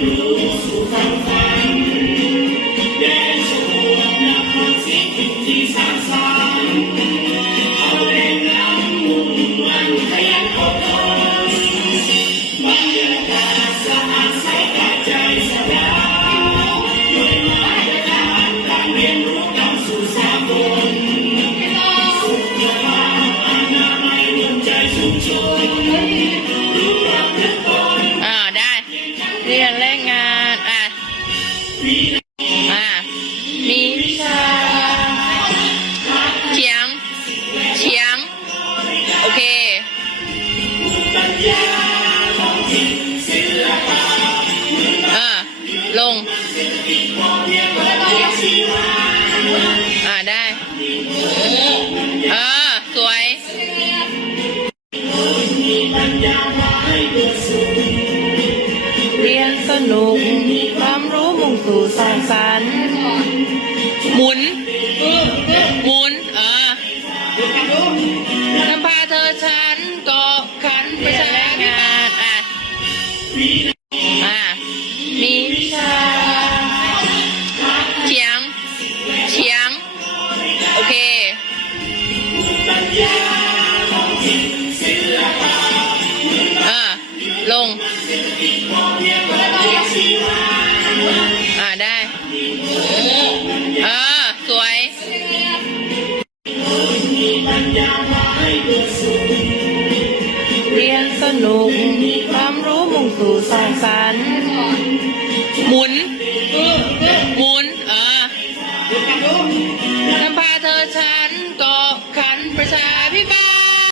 you. อ่า มีเฉีงเฉีงโอเค อ่า ลง อ่า ได้เออสวยเรียนสนุก สู่สร้งสรรหมุน หมุน เออนำพาเธอฉันก็ขันไปใช้งานอะอะมีชาเฉียง เฉียง โอเคอะลง เรียนสนุก ความรู้มุ่งสู่สร้างสรรค์หมุน